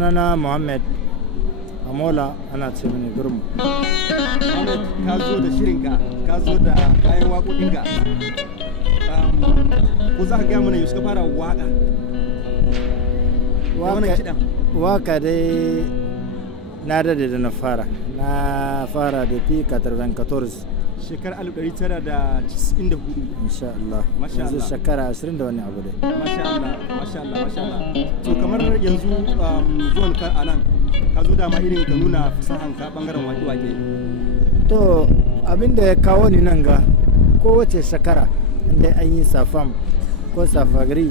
sunana Muhammad Amola ana ce mini Gurmu. Muhammad, ka zo da shirinka, ka zo da kayan waƙoƙinka. Ko za ka gaya mana yaushe ka fara waƙa? Waka dai na dade da na fara da fi 94 shekarar 1994 insha Allah yanzu shekara 20 da wani abu dai masha Allah to kamar yanzu zuwan ka anan ka zo dama irin ka nuna fasahan ka bangaren waƙe-waƙe to abinda ya kawo ni nan ga kowace shekara inda an yi safam ko safagari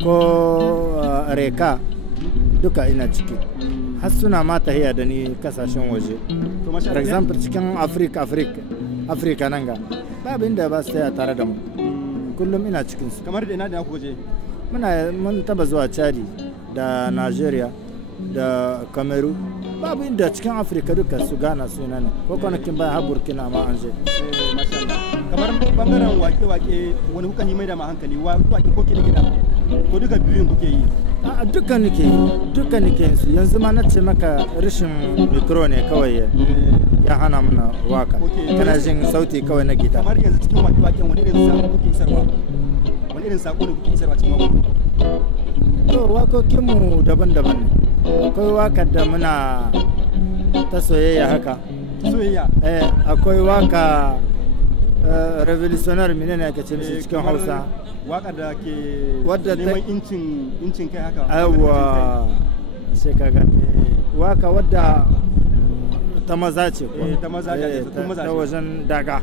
ko reka duka ina ciki har suna ma tahiya da ni kasashen waje for example cikin afirka nan ga babin da ba su taya tare da mu kullum ina cikin su kamar da ina da ku je mun taba zuwa chadi da nigeria da cameroon babu inda cikin afirka duka su gana su ina ne ko kwanakin bayan har burkina ma an je kamar bangaren wake-wake wani kuka yi mai da ma hankali wake ko kiɗa ko duka biyun kuke yi a duka nake su yanzu ma na ce maka rashin mikro ne kawai ya hana mana waka kana jin sauti kawai na gita kamar yanzu cikin wake-waken wani irin sako kuke isarwa wani irin sako ne kuke isarwa cikin wakokin to wakokinmu daban-daban ne akwai wakar da muna ta soyayya haka soyayya akwai waka revolutionary menene ake ce mishi cikin Hausa waka da ke neman incin kai haka aiwa sai ka gane waka wadda ta maza ce ta maza ce ta wajen daga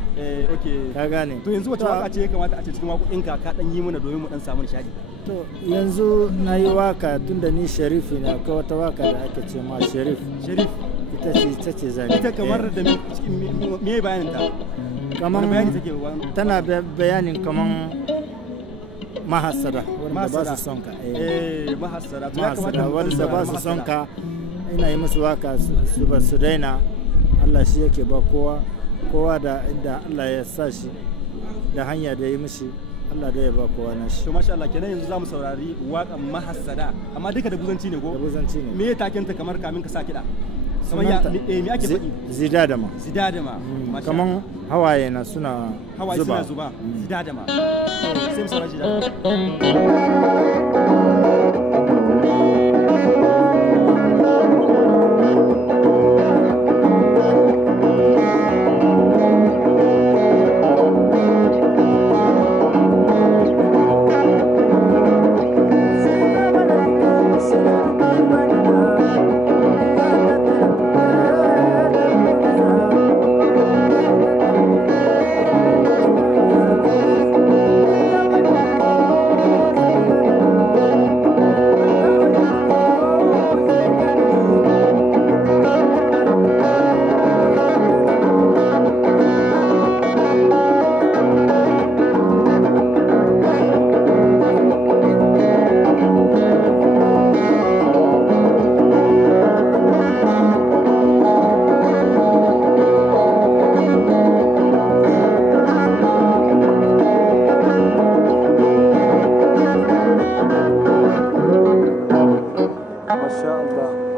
ka gane to yanzu wata waka ce ya kamata a ce cikin waƙoƙinka ka dan yi mana domin mu dan samu nishadi to yanzu na yi waka tunda ni sharifi ne akwai wata waka da ake ce ma sharif ita ce zani ita kamar da me bayanin ta kaman tana bayanin kaman mahassada wanda ba su son ka mahassada wanda ba su son ka ina yi musu waka su daina Allah shi yake ba kowa da inda Allah ya sa shi da hanya da yi mishi Allah da ya ba kowa na shi to masha Allah kenan yanzu zamu saurari waƙan mahassada amma duka da buzanci ne ko da buzanci ne me ya taken ta kamar kamin ka sa kiɗa kamar ya me ake faɗi zidadama kaman hawaye na suna zuba zidadama sai mu saurari zidadama ما شاء الله